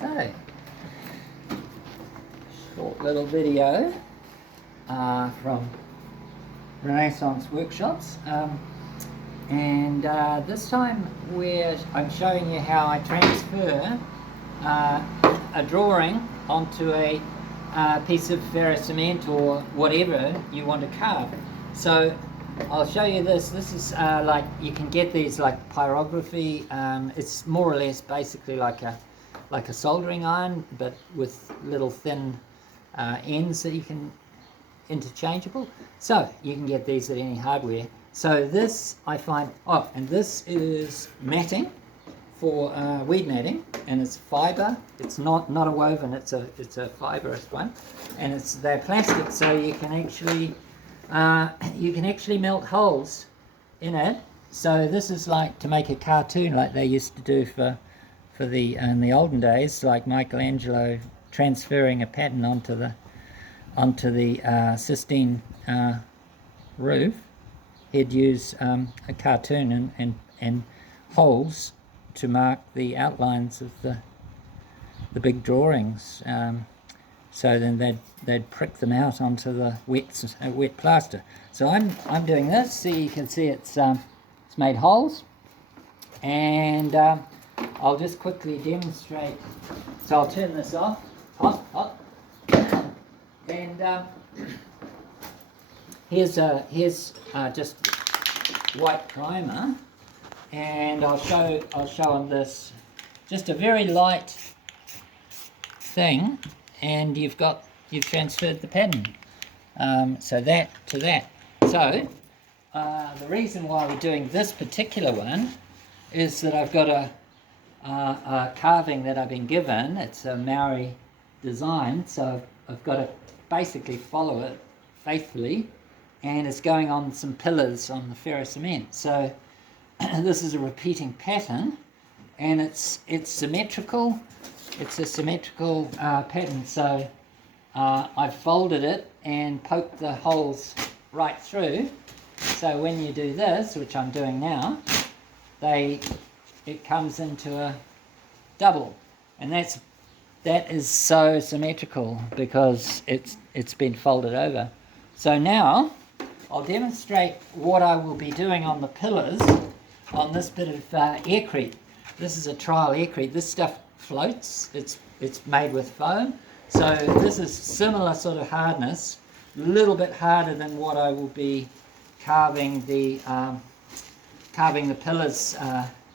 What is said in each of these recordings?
So, short little video from Renaissance Workshops, and this time I'm showing you how I transfer a drawing onto a piece of ferrocement or whatever you want to carve. So I'll show you this. This is like, you can get these like pyrography. It's more or less basically like a soldering iron, but with little thin ends that you can interchangeable. So you can get these at any hardware. So this I find, and this is matting for weed matting, and it's fiber. It's not a woven. It's a fibrous one, and they're plastic, so you can actually melt holes in it. So this is like to make a cartoon, like they used to do in the olden days, like Michelangelo transferring a pattern onto the Sistine roof. He'd use a cartoon and holes to mark the outlines of the big drawings. So then they'd prick them out onto the wet plaster. So I'm doing this. See, you can see it's made holes, and I'll just quickly demonstrate. So I'll turn this off. Hot. And here's just white primer, and I'll show on this just a very light thing, and you've transferred the pattern. So that to that. So the reason why we're doing this particular one is that I've got a carving that I've been given. It's a Maori design, so I've got to basically follow it faithfully, and it's going on some pillars on the ferrocement. So this is a repeating pattern, and it's symmetrical. It's a symmetrical pattern. So I've folded it and poked the holes right through. So when you do this, which I'm doing now, it comes into a double, and that is so symmetrical because it's been folded over. So now I'll demonstrate what I will be doing on the pillars on this bit of aircrete. This is a trial aircrete. This stuff floats. It's made with foam. So this is similar sort of hardness, a little bit harder than what I will be carving the pillars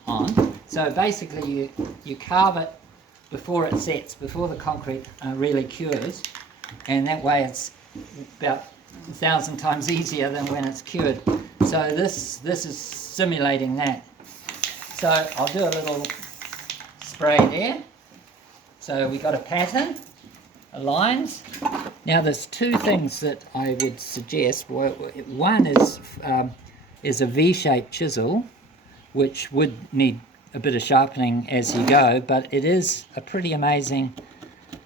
on. So basically you carve it before it sets, before the concrete really cures, and that way it's about 1,000 times easier than when it's cured. So this is simulating that. So I'll do a little spray there. So we got a pattern, a lines. Now there's two things that I would suggest. One is a V-shaped chisel, which would need a bit of sharpening as you go, but it is a pretty amazing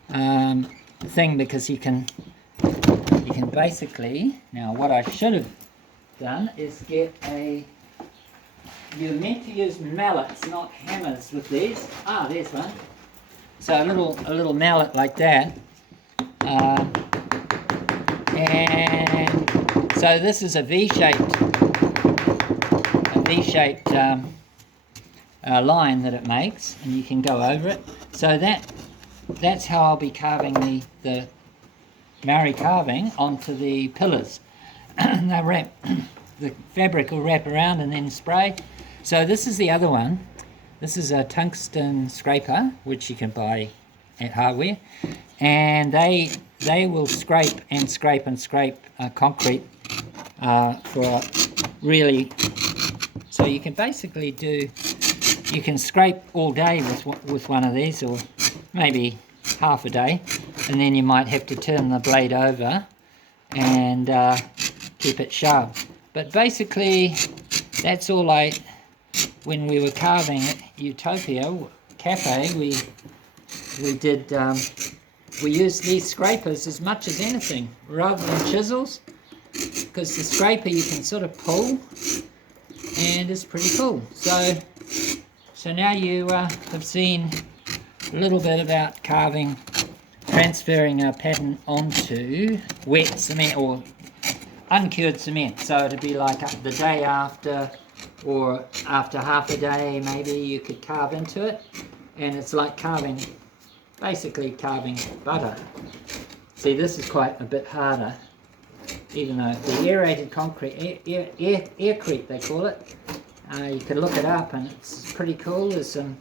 thing, because you can basically, now what I should have done is you're meant to use mallets, not hammers, with these. There's one. So a little mallet like that, and so this is a V-shaped line that it makes, and you can go over it. So that's how I'll be carving the Maori carving onto the pillars. The fabric will wrap around and then spray. So this is the other one. This is a tungsten scraper, which you can buy at hardware, and they will scrape concrete for really. So you can basically you can scrape all day with one of these, or maybe half a day, and then you might have to turn the blade over and keep it sharp. But basically, that's all when we were carving at Utopia Cafe, we used these scrapers as much as anything, rather than chisels, because the scraper you can sort of pull, and it's pretty cool. So now you have seen a little bit about transferring a pattern onto wet cement or uncured cement. So it'd be like the day after, or after half a day maybe, you could carve into it, and it's like basically carving butter. See, this is quite a bit harder, even though the aerated concrete, aircrete they call it. You can look it up and it's pretty cool. There's some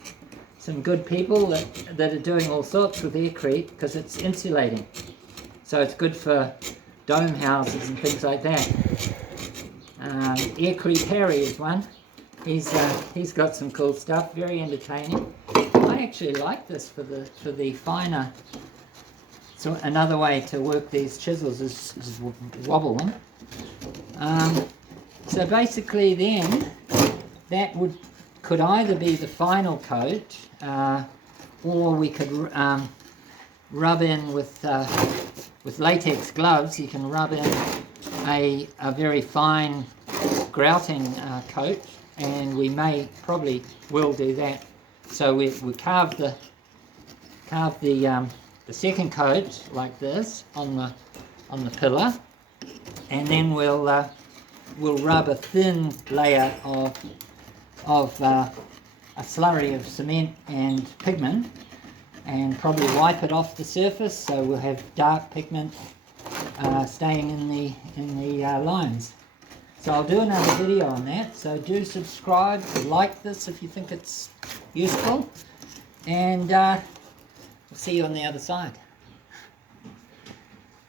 good people that are doing all sorts with aircrete because it's insulating. So it's good for dome houses and things like that. Aircrete Harry is one. He's got some cool stuff, very entertaining. I actually like this for the finer. So another way to work these chisels is wobble them. So basically then, that could either be the final coat, or we could rub in with latex gloves. You can rub in a very fine grouting coat, and we probably will do that. So we carve the second coat like this on the pillar, and then we'll rub a thin layer of a slurry of cement and pigment, and probably wipe it off the surface, so we'll have dark pigment staying in the lines. So I'll do another video on that, so do subscribe, like this if you think it's useful, and we'll see you on the other side.